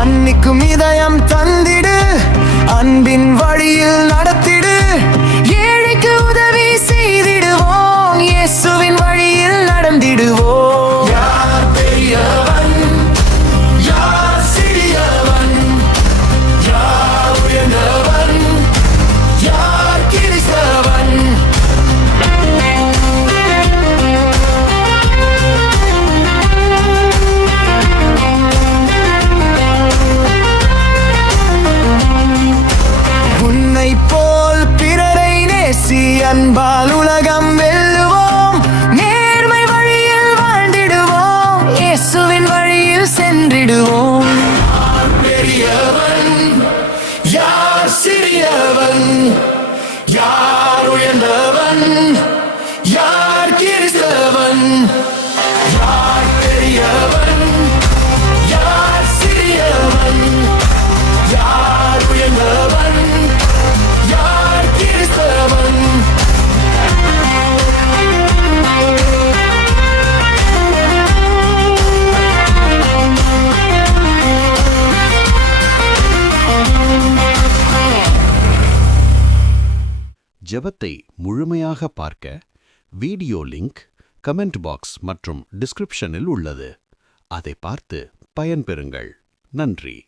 மன்னிக்கும் இதயம் தந்திடு, அன்பின் வழியில் நடத்திடு. ஏழைக்கு உதவி செய்திடுவோம், இயேசுவின் வழியில் நடந்திடுவோம். யார் பெரியவன், யார் சிறியவன், யார் உயர்ந்தவன், யார் கிறிஸ்தவன். உன்னை போல் பிறரை நேசி, அன்பால் உலகம் வெல்லுவோம். நேர்மை வழியில் வாழ்ந்திடுவோம், இயேசுவின் வழியில் சென்றிடுவோம். யார் பெரியவன், யார் சிறியவன், யார் உயர்ந்தவன், யார் கிறிஸ்தவன். யார் பெரியவன், யார் சிறியவன், யார் உயர்ந்தவன், யார் கிறிஸ்தவன். ஜெபத்தை முழுமையாக பார்க்க வீடியோ லிங்க் கமெண்ட் பாக்ஸ் மற்றும் டிஸ்கிரிப்ஷனில் உள்ளது. அதை பார்த்து பயன்பெறுங்கள். நன்றி.